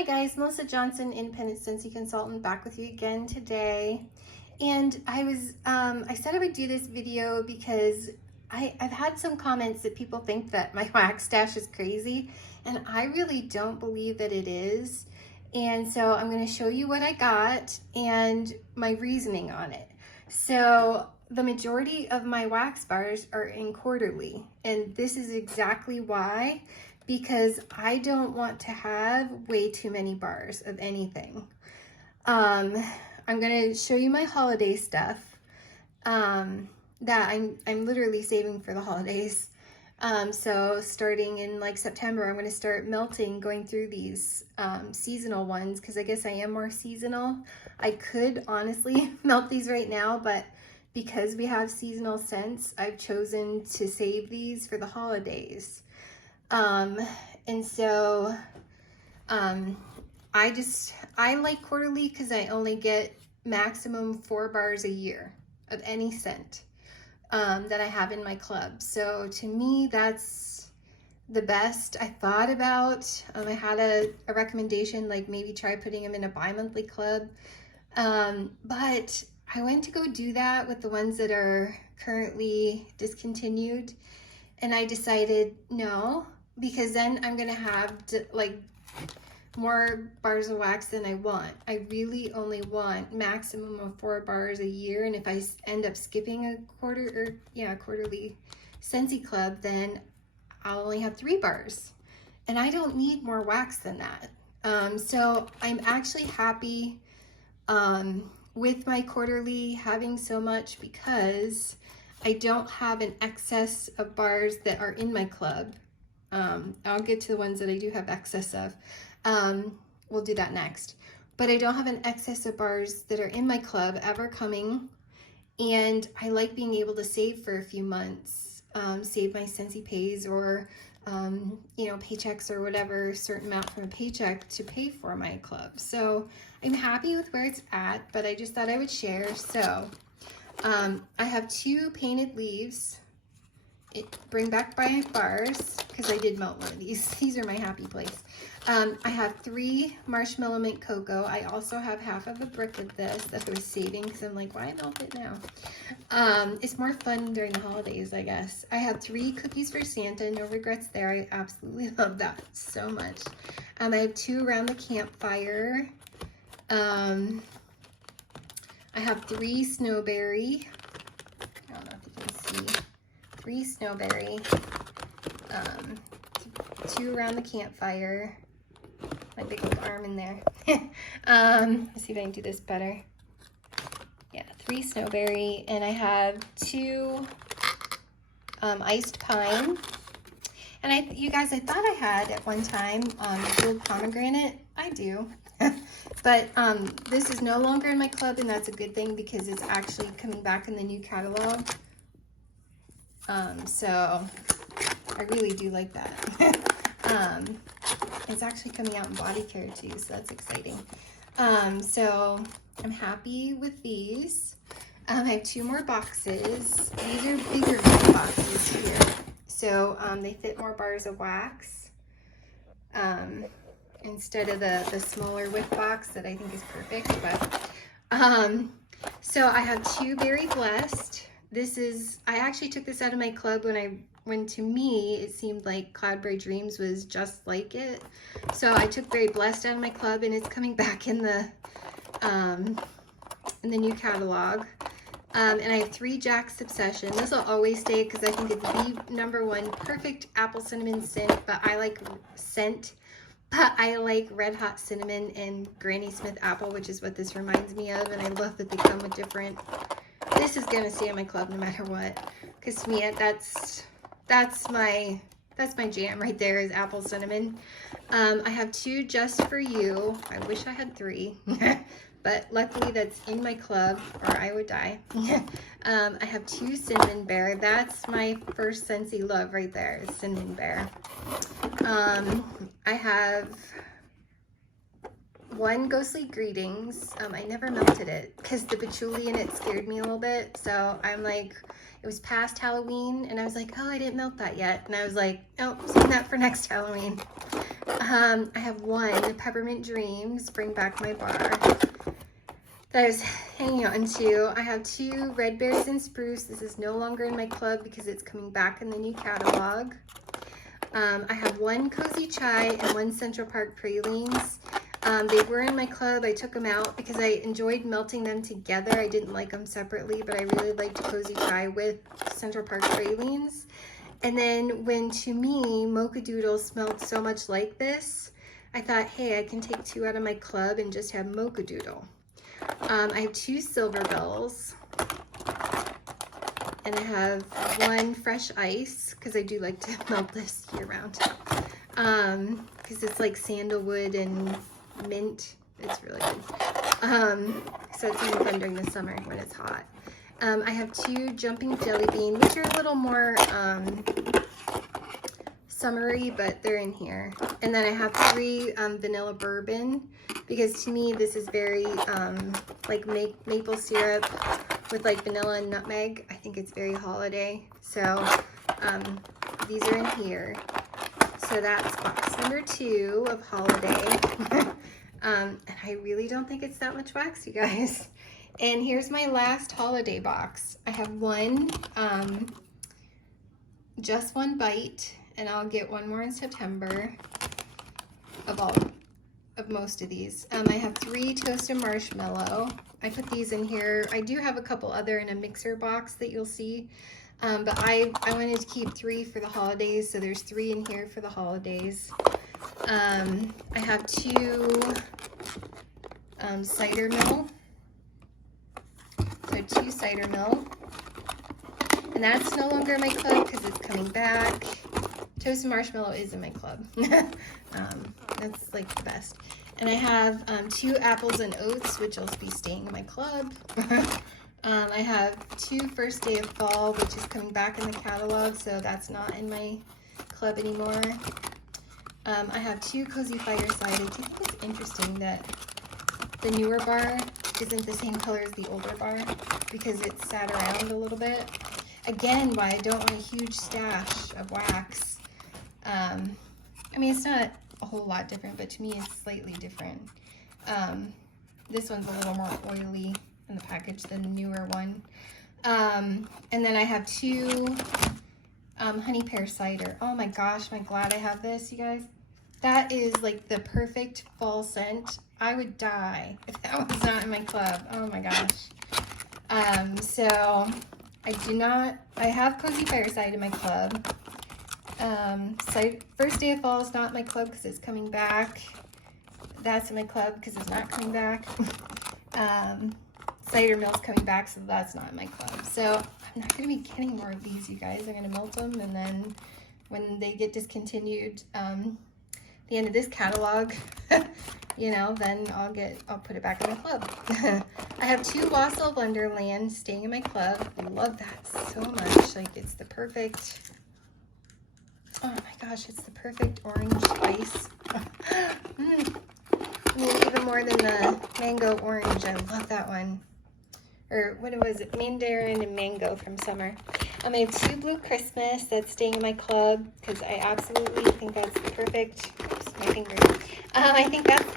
Hi guys, Melissa Johnson, independent Scentsy consultant, back with you again today. And I said I would do this video because I've had some comments that people think that my wax stash is crazy, and I really don't believe that it is. And so I'm going to show you what I got and my reasoning on it. So the majority of my wax bars are in quarterly, and this is exactly why. Because I don't want to have way too many bars of anything. I'm gonna show you my holiday stuff that I'm literally saving for the holidays. So starting in like September, I'm gonna start going through these seasonal ones, because I guess I am more seasonal. I could honestly melt these right now, but because we have seasonal scents, I've chosen to save these for the holidays. And so, I like quarterly because I only get maximum 4 bars a year of any scent, that I have in my club. So to me, that's the best. I thought about, I had a recommendation, like maybe try putting them in a bi-monthly club. But I went to go do that with the ones that are currently discontinued. And I decided no, because then I'm gonna have like more bars of wax than I want. I really only want maximum of 4 bars a year, and if I end up skipping a quarterly Scentsy club, then I'll only have 3 bars, and I don't need more wax than that. So I'm actually happy with my quarterly having so much, because I don't have an excess of bars that are in my club. I'll get to the ones that I do have excess of. We'll do that next. But I don't have an excess of bars that are in my club ever coming. And I like being able to save for a few months, save my Scentsy pays, or, paychecks or whatever, certain amount from a paycheck to pay for my club. So I'm happy with where it's at, but I just thought I would share. So I have 2 painted leaves. Bring back my bars, because I did melt one of these. These are my happy place. I have 3 marshmallow mint cocoa. I also have half of a brick of this that I was saving, because I'm like, why melt it now? It's more fun during the holidays, I guess. I have 3 cookies for Santa. No regrets there. I absolutely love that so much. I have 2 around the campfire. I have 3 snowberry. I don't know if you can see. 3 snowberry. 2 around the campfire. My big old arm in there. Let's see if I can do this better. Yeah, 3 snowberry, and I have 2 iced pine. And you guys, I thought I had at one time gold pomegranate. I do. But this is no longer in my club, and that's a good thing, because it's actually coming back in the new catalog. So I really do like that. It's actually coming out in body care too, so that's exciting. So I'm happy with these. I have 2 more boxes. These are bigger boxes here. So they fit more bars of wax. Instead of the smaller wick box that I think is perfect. But so I have 2 Berry Blessed. I actually took this out of my club when to me it seemed like Cloudberry Dreams was just like it. So I took Berry Blessed out of my club, and it's coming back in the new catalog. And I have 3 Jack's Obsession. This will always stay, because I think it's the #1 perfect apple cinnamon scent, but I like Red Hot Cinnamon and Granny Smith Apple, which is what this reminds me of. And I love that they come with different. This is gonna stay in my club no matter what, because to me that's my jam right there, is apple cinnamon. I have 2 Just For You. I wish I had 3, but luckily that's in my club, or I would die. I have 2 Cinnamon Bear. That's my first Scentsy love right there, is Cinnamon Bear. I have 1 Ghostly Greetings. I never melted it, because the patchouli in it scared me a little bit. So I'm like, it was past Halloween, and I was like, oh, I didn't melt that yet. And I was like, oh, save that for next Halloween. I have one Peppermint Dreams, Bring Back My Bar, that I was hanging on to. I have two Red Berries and Spruce. This is no longer in my club because it's coming back in the new catalog. I have one Cozy Chai and one Central Park Pralines. They were in my club. I took them out because I enjoyed melting them together. I didn't like them separately, but I really liked Cozy Chai with Central Park Pralines. And then when, to me, Mocha Doodle smelled so much like this, I thought, hey, I can take two out of my club and just have Mocha Doodle. I have two Silver Bells. And I have one Fresh Ice, because I do like to melt this year round. Because it's like sandalwood and mint. It's really good. So it's even fun during the summer when it's hot. I have two Jumping Jelly Bean, which are a little more summery, but they're in here. And then I have three Vanilla Bourbon, because to me this is very like maple syrup with like vanilla and nutmeg. I think it's very holiday. So these are in here. So that's box number 2 of holiday. And I really don't think it's that much wax, you guys. And here's my last holiday box. I have one, Just One Bite, and I'll get one more in September of most of these. I have 3 Toasted Marshmallow. I put these in here. I do have a couple other in a mixer box that you'll see. But I wanted to keep 3 for the holidays, so there's 3 in here for the holidays. I have 2 Cider Mill. So 2 Cider Mill. And that's no longer in my club because it's coming back. Toasted Marshmallow is in my club. That's like the best. And I have 2 Apples and Oats, which will be staying in my club. I have 2 First Day of Fall, which is coming back in the catalog, so that's not in my club anymore. I have 2 Cozy Fireside. I do think it's interesting that the newer bar isn't the same color as the older bar because it sat around a little bit. Again, why I don't want a huge stash of wax. I mean, it's not a whole lot different, but to me it's slightly different. This one's a little more oily in the package than the newer one. And then I have 2 Honey Pear Cider. Oh my gosh, am I glad I have this, you guys. That is like the perfect fall scent. I would die if that was not in my club. Oh my gosh. So I have Cozy Fireside in my club. First Day of Fall is not in my club because it's coming back. That's in my club because it's not coming back. Cider Mill's coming back, so that's not in my club. So I'm not going to be getting more of these, you guys. I'm going to melt them, and then when they get discontinued, the end of this catalog, you know, then I'll put it back in the club. I have 2 Wassail Wonderland staying in my club. I love that so much. Like, it's the perfect, oh my gosh, it's the perfect orange spice. I mean, even more than the mango orange. I love that one. Or what was it? Mandarin and mango from summer. I have 2 Blue Christmas that's staying in my club because I absolutely think that's the perfect. Oops, my finger. I think that's,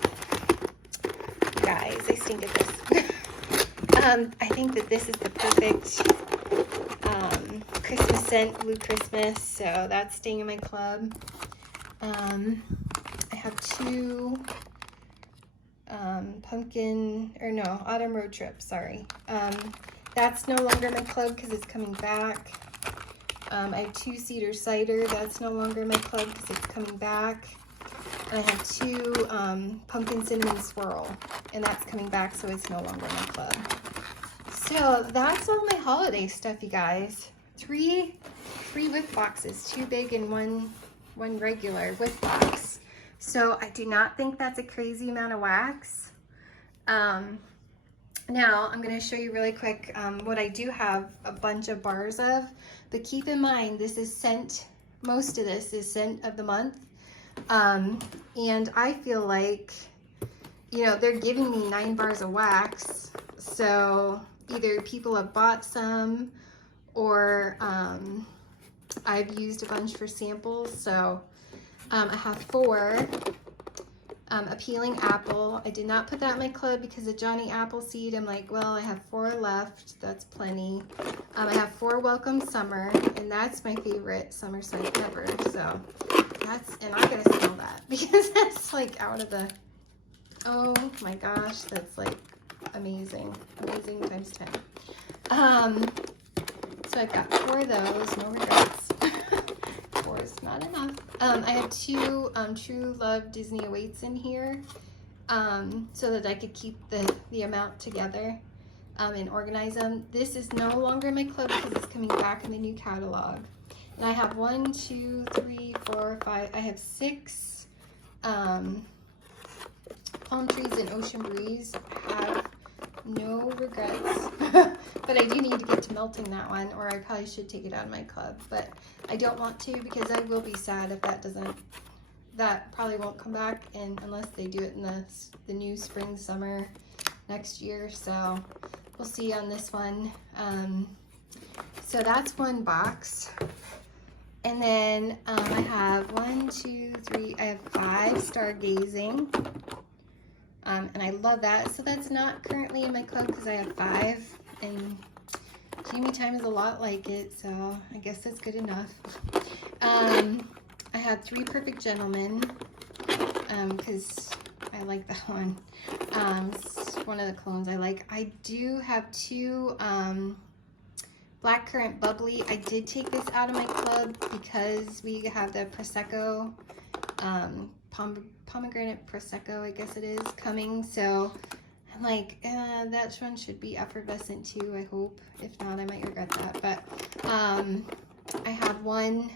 guys, I stink at this. I think that this is the perfect Christmas scent, Blue Christmas. So that's staying in my club. I have 2 Autumn Road Trip, sorry. That's no longer in my club because it's coming back. I have 2 Cedar Cider, that's no longer in my club because it's coming back. And I have 2 Pumpkin Cinnamon Swirl, and that's coming back, so it's no longer in my club. So that's all my holiday stuff, you guys. 3 whiff boxes, 2 big and one regular whiff box. So I do not think that's a crazy amount of wax. Now I'm going to show you really quick what I do have a bunch of bars of, but keep in mind this is scent, most of this is scent of the month. And I feel like, you know, they're giving me 9 bars of wax, so either people have bought some or I've used a bunch for samples. So I have 4 Appealing Apple. I did not put that in my club because of Johnny Appleseed. I'm like, well, I have 4 left. That's plenty. I have 4 Welcome Summer, and that's my favorite summer scent ever. So that's, and I'm gonna smell that because that's like out of the, oh my gosh, that's like amazing. Amazing times 10. So I've got 4 of those, no regrets. 4 is not enough. I have 2 True Love Disney Awaits in here, so that I could keep the amount together and organize them. This is no longer in my club because it's coming back in the new catalog. And I have 1, 2, 3, 4, 5. I have 6 Palm Trees and Ocean Breeze. I have no regrets, but I do need to get to melting that one, or I probably should take it out of my club, but I don't want to because I will be sad if that doesn't, that probably won't come back in unless they do it in the new spring summer next year. So we'll see on this one. So that's 1 box, and then I have 1, 2, 3, I have 5 Stargazing. And I love that. So that's not currently in my club because I have 5, and Jamie Time is a lot like it, so I guess that's good enough. I have 3 Perfect Gentlemen because I like that one. It's one of the clones I like. I do have 2 Black Currant Bubbly. I did take this out of my club because we have the Prosecco, pomegranate Prosecco, I guess it is, coming. So I'm like, that one should be effervescent too, I hope. If not, I might regret that. But I have 1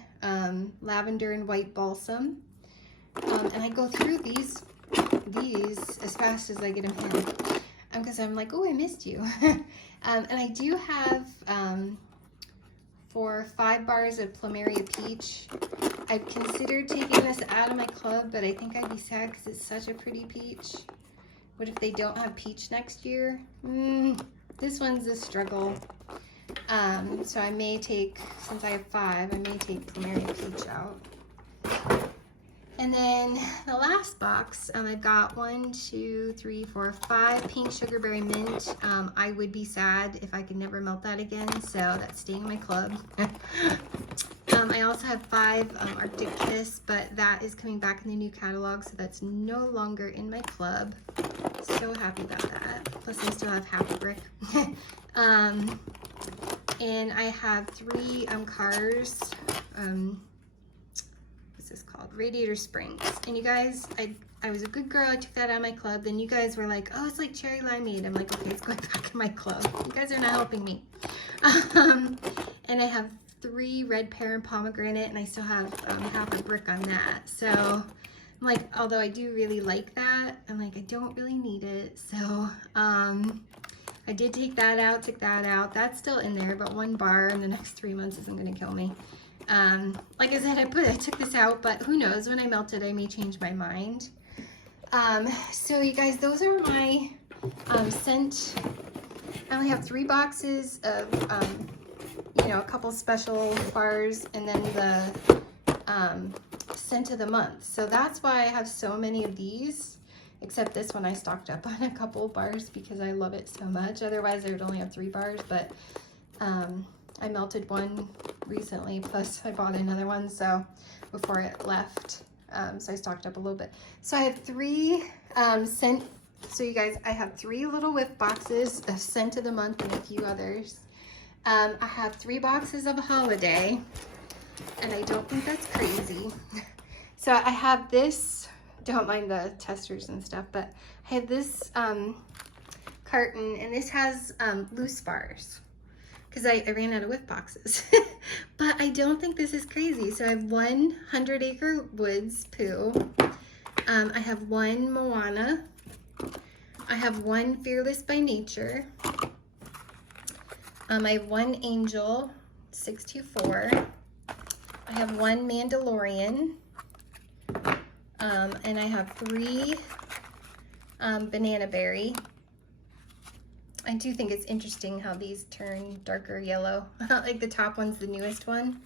Lavender and White Balsam. And I go through these as fast as I get them in. Because I'm like, oh, I missed you. And I do have 5 bars of Plumeria Peach. I've considered taking this out of my club, but I think I'd be sad because it's such a pretty peach. What if they don't have peach next year? This one's a struggle. So I may take, since I have 5, I may take Plumeria Peach out. And then the last box, I've got 1, 2, 3, 4, 5 Pink Sugarberry Mint. I would be sad if I could never melt that again, so that's staying in my club. I also have 5 Arctic Kiss, but that is coming back in the new catalog, so that's no longer in my club. So happy about that. Plus I still have half a brick. And I have 3 Cars. What's this called? Radiator Springs. And you guys, I was a good girl. I took that out of my club. Then you guys were like, oh, it's like cherry limeade. I'm like, okay, it's going back in my club. You guys are not helping me. And I have 3 Red Pear and Pomegranate, and I still have half a brick on that. So I'm like, although I do really like that, I'm like, I don't really need it. So I did take that out, took that out. That's still in there, but 1 bar in the next 3 months isn't going to kill me. Like I said, I took this out, but who knows, when I melt it, I may change my mind. So you guys, those are my scent. I only have 3 boxes of, you know, a couple special bars, and then the scent of the month. So that's why I have so many of these, except this one I stocked up on a couple bars because I love it so much. Otherwise I would only have 3 bars, but I melted 1 recently, plus I bought another one so before it left, so I stocked up a little bit. So I have 3 scent. So you guys, I have 3 little whiff boxes of scent of the month and a few others. I have 3 boxes of Holiday, and I don't think that's crazy. So I have this, don't mind the testers and stuff, but I have this carton, and this has loose bars because I ran out of whiff boxes. But I don't think this is crazy. So I have 1 100 Acre Woods Poo. I have 1 Moana. I have 1 Fearless by Nature. I have 1 Angel 624. I have 1 Mandalorian. And I have 3 Banana Berry. I do think it's interesting how these turn darker yellow. Like the top one's the newest one.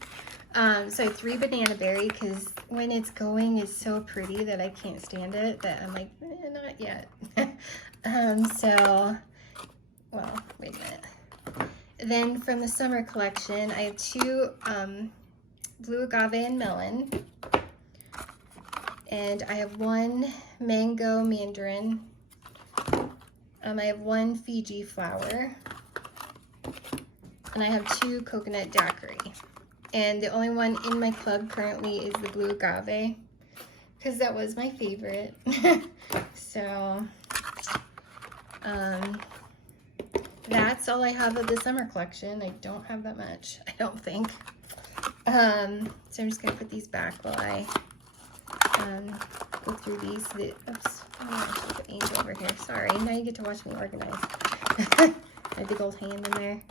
So I have 3 banana berry because when it's going, it's so pretty that I can't stand it. That I'm like, not yet. Well, wait a minute. Then from the summer collection, I have 2 blue agave and melon. And I have 1 mango mandarin. I have 1 Fiji flower. And I have 2 coconut daiquiri. And the only one in my club currently is the blue agave, because that was my favorite. So, that's all I have of the summer collection. I don't have that much, I don't think. So I'm just gonna put these back while I go through these. Oops, I'm gonna actually put Angel over here. Sorry, now you get to watch me organize. My big old hand in there.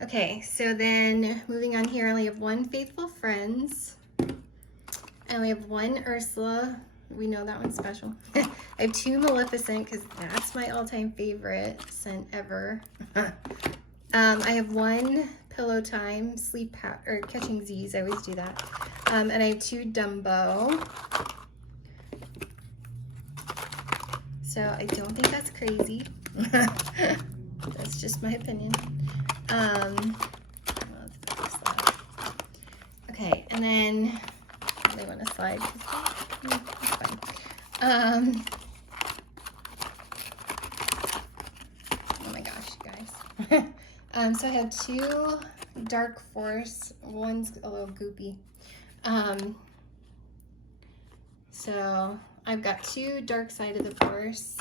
Okay, so then moving on here, I only have 1 Faithful Friends. I only have 1 Ursula. We know that one's special. I have 2 Maleficent because that's my all-time favorite scent ever. I have 1 Pillow Time Sleep or Catching Z's. I always do that. And I have 2 Dumbo. So I don't think that's crazy. That's just my opinion. Let's put this slide. Okay, and then they want to slide. That's fine. Oh my gosh, you guys. So I have 2 Dark Forest. One's a little goopy. So I've got 2 Dark Side of the Forest.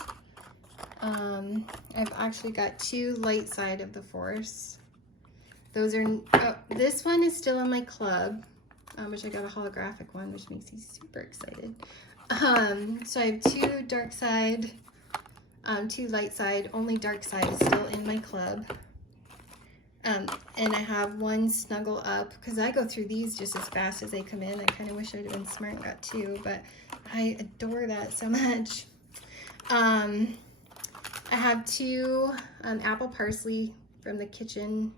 I've actually got 2 Light Side of the Forest. Those are, oh, this one is still in my club, which I got a holographic one, which makes me super excited. So I have 2 Dark Side, 2 Light Side. Only Dark Side is still in my club. And I have 1 Snuggle Up, because I go through these just as fast as they come in. I kind of wish I'd have been smart and got 2, but I adore that so much. I have 2 Apple Parsley from the kitchen.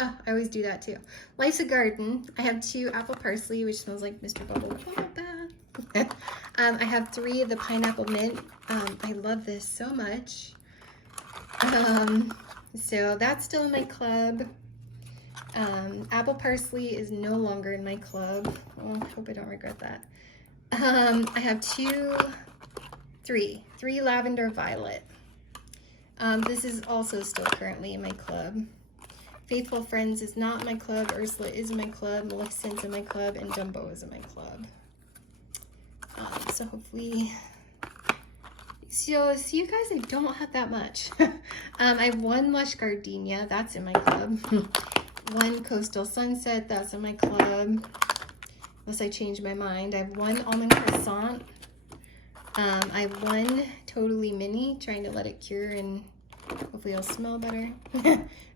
Oh, I always do that too. Life's a Garden. I have 2 Apple Parsley, which smells like Mr. Bubble bath. I have 3 of the Pineapple Mint. I love this so much. So that's still in my club. Apple Parsley is no longer in my club. Oh, I hope I don't regret that. I have 3 Lavender Violet. This is also still currently in my club. Faithful Friends is not in my club. Ursula is in my club. Maleficent's in my club. And Dumbo is in my club. So hopefully... So you guys, I don't have that much. I have 1 Lush Gardenia. That's in my club. 1 Coastal Sunset. That's in my club. Unless I change my mind. I have 1 Almond Croissant. I have 1 Totally Mini. Trying to let it cure and... hopefully it'll smell better.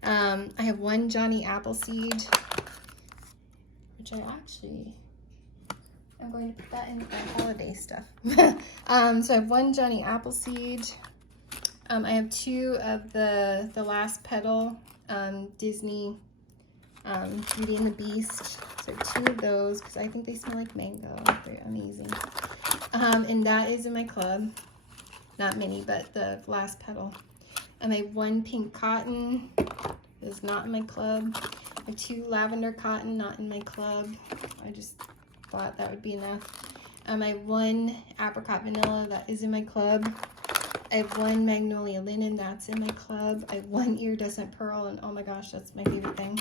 I have 1 Johnny Appleseed, which I'm going to put that in my holiday stuff. So I have 1 Johnny Appleseed. I have 2 of the Last Petal Disney Beauty and the Beast. So 2 of those because I think they smell like mango. They're amazing. And that is in my club. Not mini, but the Last Petal. I have 1 Pink Cotton, is not in my club. I have 2 Lavender Cotton, not in my club. I just thought that would be enough. I have 1 Apricot Vanilla, that is in my club. I have 1 Magnolia Linen, that's in my club. I have 1 Iridescent Pearl, and oh my gosh, that's my favorite thing.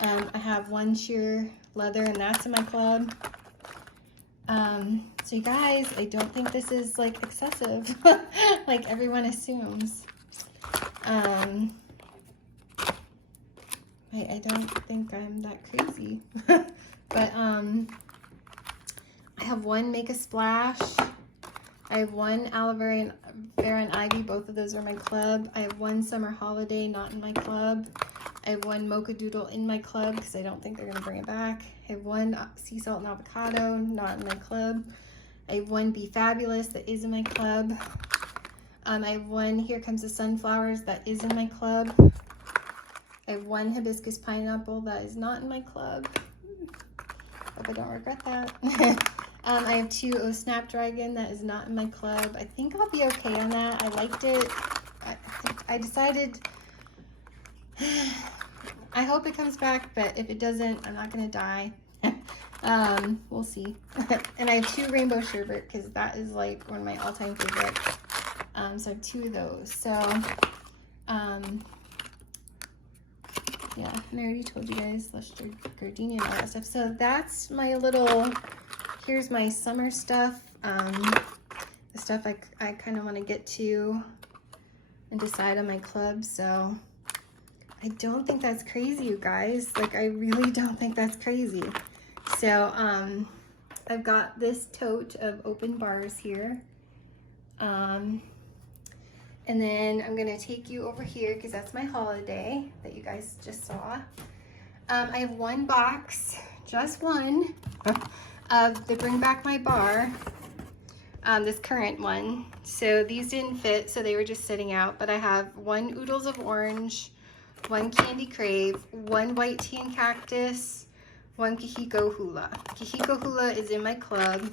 I have 1 Sheer Leather, and that's in my club. So you guys, I don't think this is like excessive, like everyone assumes. I don't think I'm that crazy, but I have 1 Make a Splash. I have 1 Aloe Vera and Ivy. Both of those are my club. I have 1 Summer Holiday, not in my club. I have 1 Mocha Doodle in my club because I don't think they're gonna bring it back. I have 1 Sea Salt and Avocado, not in my club. I have 1 Be Fabulous, that is in my club. I have 1 Here Comes the Sunflowers, that is in my club. I I have one hibiscus pineapple that is not in my club. Hope I don't regret that. I have 2 O Snapdragon that is not in my club. I think I'll be okay on that. I liked it. I decided, I hope it comes back, but if it doesn't, I'm not gonna die. We'll see. And I have 2 Rainbow Sherbet because that is like one of my all-time favorites. So I have 2 of those. So, yeah, and I already told you guys luster gardenia and all that stuff. So that's my little, here's my summer stuff. The stuff I kind of want to get to and decide on my club. So I don't think that's crazy, you guys. Like, I really don't think that's crazy. So I've got this tote of open bars here. And then I'm gonna take you over here because that's my holiday that you guys just saw. I have 1 box, just one, of the Bring Back My Bar, this Currant one. So these didn't fit, so they were just sitting out, but I have 1 Oodles of Orange, 1 Candy Crave, 1 White Tea and Cactus, 1 Kahiko Hula. Kahiko Hula is in my club.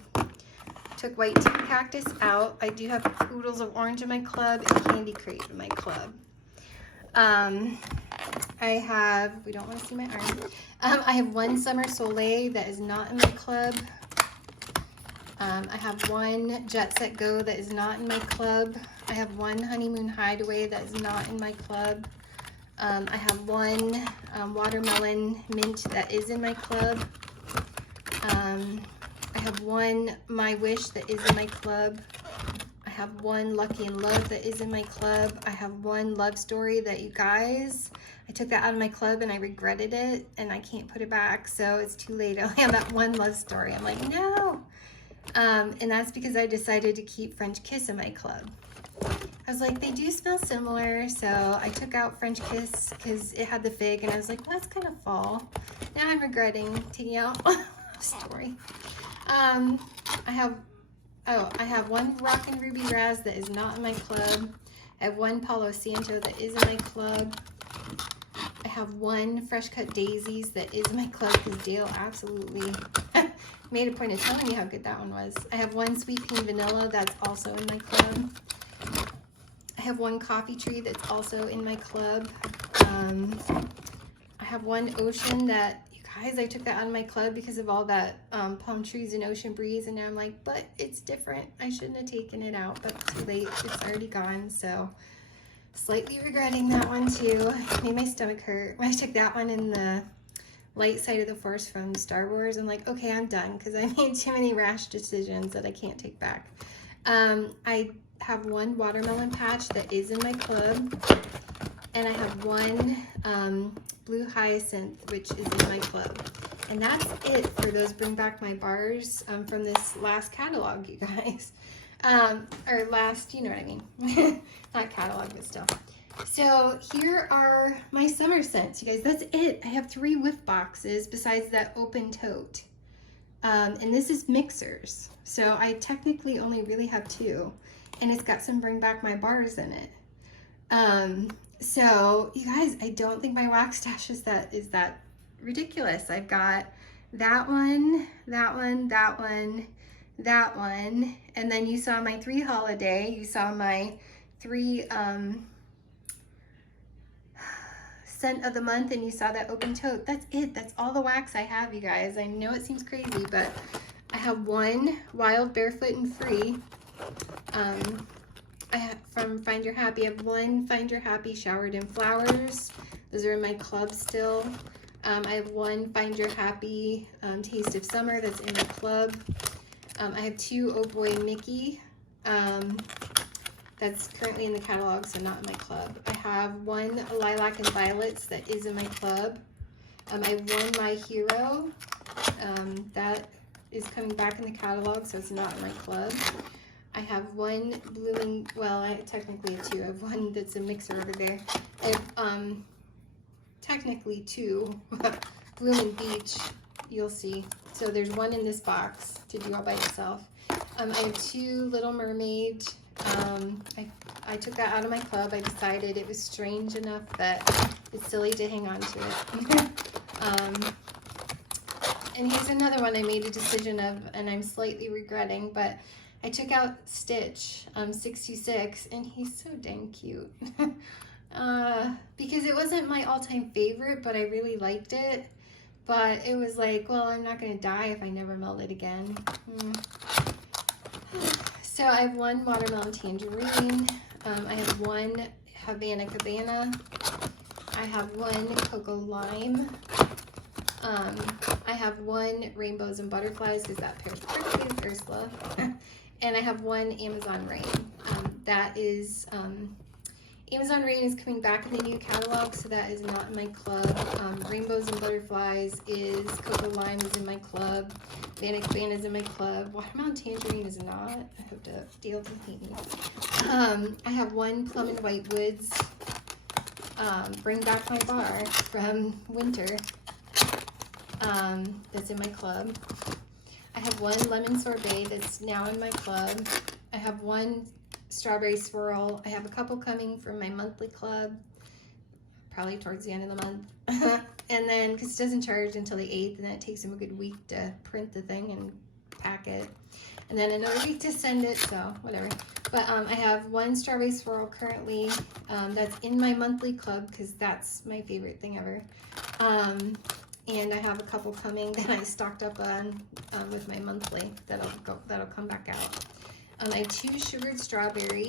Took White Tea and Cactus out. I do have Oodles of Orange in my club and Candy Crave in my club. I have, we don't want to see my arm. I have 1 Summer Soleil that is not in my club. I have 1 Jet Set Go that is not in my club. I have 1 Honeymoon Hideaway that is not in my club. I have 1 Watermelon Mint that is in my club. I have 1 My Wish that is in my club. I have 1 Lucky in Love that is in my club. I have 1 Love Story that, you guys, I took that out of my club and I regretted it and I can't put it back, so it's too late. I only have that 1 Love Story. I'm like, no. And that's because I decided to keep French Kiss in my club. I was like, they do smell similar, so I took out French Kiss because it had the fig and I was like, well, that's kind of fall. Now I'm regretting taking out Love Story. I have 1 Rockin' Ruby Raz that is not in my club. I have 1 Palo Santo that is in my club. I have 1 Fresh Cut Daisies that is in my club because Dale absolutely made a point of telling me how good that one was. I have 1 Sweet Pea Vanilla that's also in my club. I have 1 Coffee Tree that's also in my club. I have 1 Ocean that, guys, I took that out of my club because of all that palm trees and ocean breeze, and now I'm like, but it's different. I shouldn't have taken it out, but too late. It's already gone, so slightly regretting that one too. Made my stomach hurt when I took that one in the Light Side of the Force from Star Wars. I'm like, okay, I'm done because I made too many rash decisions that I can't take back. I have 1 Watermelon Patch that is in my club, and I have 1 Blue Hyacinth, which is in my club. And that's it for those Bring Back My Bars from this last catalog, you guys. Or last, you know what I mean. Not catalog, but still. So here are my summer scents, you guys. That's it. I have 3 whiff boxes besides that open tote. And this is mixers. So I technically only really have 2. And it's got some Bring Back My Bars in it. So you guys, I don't think my wax stash is that ridiculous. I've got that one, that one, that one, that one, and then you saw my 3 holiday. You saw my 3 scent of the month, and you saw that open tote. That's it. That's all the wax I have, you guys. I know it seems crazy, but I have 1 Wild Barefoot and Free. I have from Find Your Happy. I have 1 Find Your Happy Showered in Flowers. Those are in my club still. I have 1 Find Your Happy Taste of Summer that's in my club. I have 2 Oh Boy Mickey. That's currently in the catalog, so not in my club. I have 1 Lilac and Violets that is in my club. I have 1 My Hero. That is coming back in the catalog, so it's not in my club. I have 1 Blooming, well, I technically have 2. I have 1 that's a mixer over there. I have technically 2 Blooming Beach, you'll see. So there's 1 in this box to do all by itself. I have 2 Little Mermaid. I took that out of my club. I decided it was strange enough that It's silly to hang on to it. And here's another one I made a decision of, and I'm slightly regretting, but I took out Stitch 626, and he's so dang cute. Because it wasn't my all-time favorite, but I really liked it. But it was like, well, I'm not going to die if I never melt it again. So I have one watermelon tangerine. I have one Havana Cabana. I have one cocoa lime. I have one rainbows and butterflies because that pairs perfectly with Ursula. And I have one Amazon Rain. That is... Amazon Rain is coming back in the new catalog, so that is not in my club. Rainbows and Butterflies is, Cocoa Lime is in my club. Havana Cabana is in my club. Watermelon Tangerine is not. I hope to deal with me. I have one Plum and White Woods. Bring Back My Bar from Winter. That's in my club. I have one Lemon Sorbet that's now in my club. I have one Strawberry Swirl. I have a couple coming from my monthly club, probably towards the end of the month. And then, because it doesn't charge until the 8th, and then it takes them a good week to print the thing and pack it. And then another week to send it, so whatever. But I have one Strawberry Swirl currently that's in my monthly club, because that's my favorite thing ever. And I have a couple coming that I stocked up on with my monthly that'll come back out. I have two Sugared Strawberry.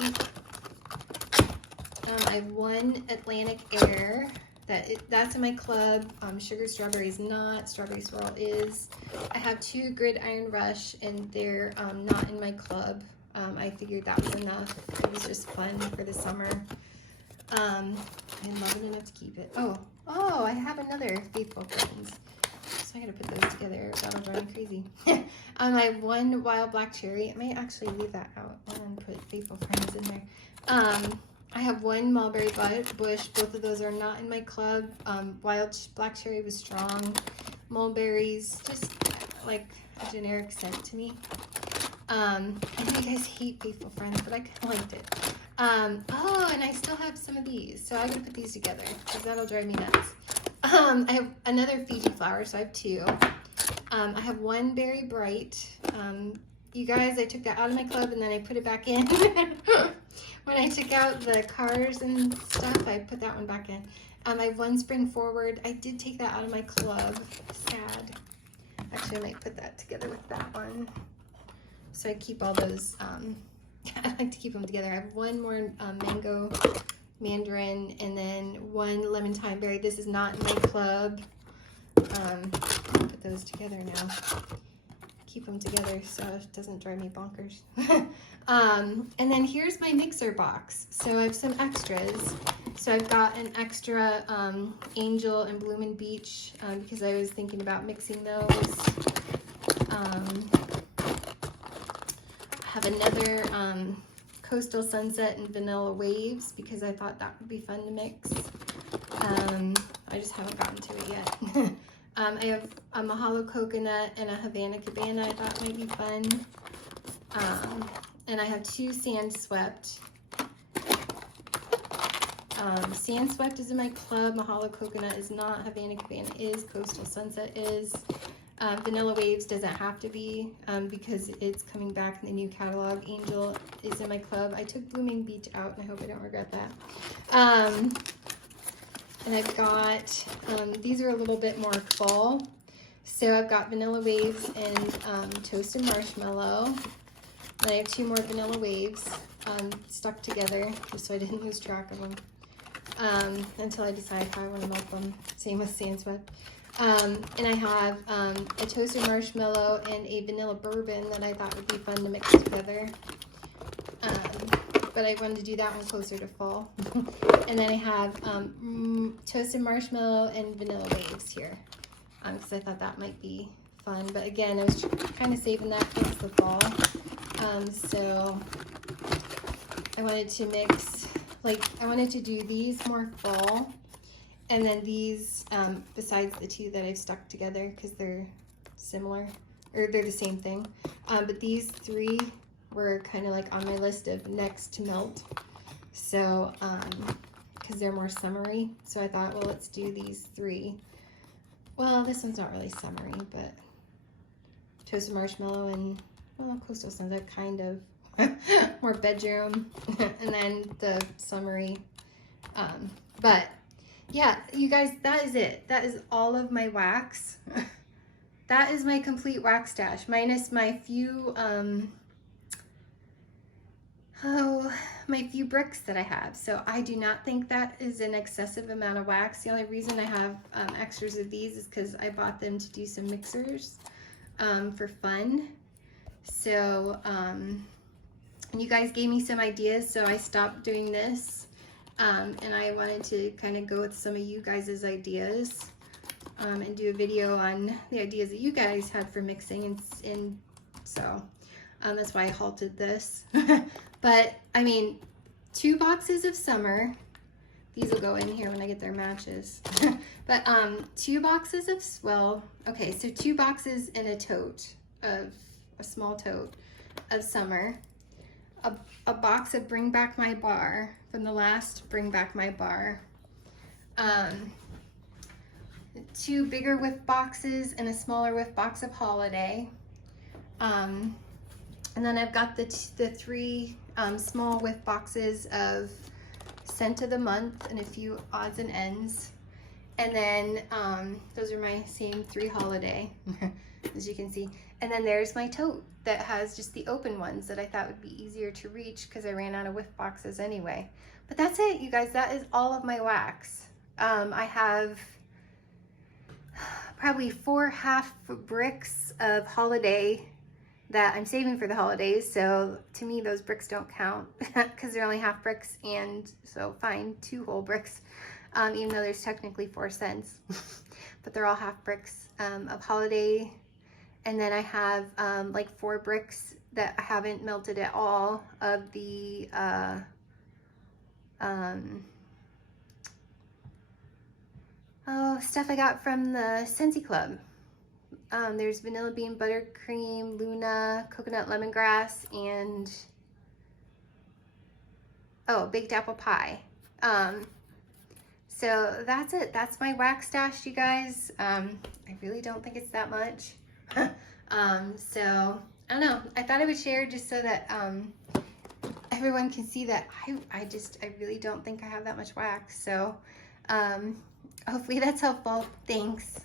I have one Atlantic Air. That's in my club. Sugared Strawberry is not. Strawberry Swirl is. I have two Gridiron Rush, and they're not in my club. I figured that was enough. It was just fun for the summer. I love it enough to keep it. Oh, I have another Faithful Friends. So I gotta put those together. That'll drive me crazy. I have one Wild Black Cherry. I may actually leave that out and put Faithful Friends in there. I have one Mulberry Bush. Both of those are not in my club. Wild Black Cherry was strong. Mulberries, just like a generic scent to me. I know you guys hate Faithful Friends, but I kind of liked it. Oh, and I still have some of these, so I'm gonna put these together because that'll drive me nuts. I have another Fiji flower, so I have two. I have one Berry Bright. You guys, I took that out of my club and then I put it back in. When I took out the cars and stuff, I put that one back in. I have one Spring Forward. I did take that out of my club. Sad. Actually, I might put that together with that one. So I keep all those. I like to keep them together. I have one more Mango Mandarin, and then one Lemon Thyme Berry. This is not in my club. Put those together now. Keep them together so it doesn't drive me bonkers. And then here's my mixer box. So I have some extras. So I've got an extra Angel and Bloomin' Beach because I was thinking about mixing those. I have another Coastal Sunset and Vanilla Waves because I thought that would be fun to mix. I just haven't gotten to it yet. I have a Mahalo Coconut and a Havana Cabana I thought might be fun. And I have two Sand Swept. Sand Swept is in my club. Mahalo Coconut is not. Havana Cabana is. Coastal Sunset is. Vanilla Waves doesn't have to be because it's coming back in the new catalog. Angel is in my club. I took Blooming Beach out and I hope I don't regret that. And I've got, these are a little bit more fall. So I've got Vanilla Waves and Toasted Marshmallow. And I have two more Vanilla Waves stuck together just so I didn't lose track of them until I decide how I want to melt them. Same with Sand Swept. And I have a Toasted Marshmallow and a Vanilla Bourbon that I thought would be fun to mix together. But I wanted to do that one closer to fall. And then I have Toasted Marshmallow and Vanilla Waves here because I thought that might be fun. But again, I was kind of saving that for the fall. So I wanted to mix, like, I wanted to do these more fall. And then these, besides the two that I've stuck together because they're similar, or they're the same thing. But these three were kind of like on my list of next to melt. So because they're more summery. So I thought, well, let's do these 3. Well, this one's not really summery, but toasted marshmallow and, well, coastal sunset, kind of. More bedroom. And then the summery. But yeah, you guys, that is it. That is all of my wax. That is my complete wax stash, minus my few, my few bricks that I have. So I do not think that is an excessive amount of wax. The only reason I have extras of these is because I bought them to do some mixers for fun. So, and you guys gave me some ideas, so I stopped doing this. And I wanted to kind of go with some of you guys' ideas and do a video on the ideas that you guys had for mixing. And so that's why I halted this. But I mean, 2 boxes of summer. These will go in here when I get their matches. But 2 boxes of, well, okay, so 2 boxes in a tote of, a small tote of summer. A box of Bring Back My Bar from the last Bring Back My Bar. 2 bigger whiff boxes and a smaller whiff box of Holiday. And then I've got the 3 small whiff boxes of Scent of the Month and a few odds and ends. And then those are my same 3 Holiday, as you can see. And then there's my tote that has just the open ones that I thought would be easier to reach because I ran out of whiff boxes anyway. But that's it, you guys. That is all of my wax. I have probably 4 half bricks of Holiday that I'm saving for the holidays. So to me, those bricks don't count because they're only half bricks. And so fine, 2 whole bricks, even though there's technically 4 cents, but they're all half bricks of Holiday. And then I have like 4 bricks that I haven't melted at all of the stuff I got from the Scentsy Club. There's vanilla bean buttercream, Luna, coconut lemongrass, and baked apple pie. So that's it. That's my wax stash, you guys. I really don't think it's that much. So I don't know. I thought I would share just so that everyone can see that I really don't think I have that much wax. So hopefully that's helpful. Thanks.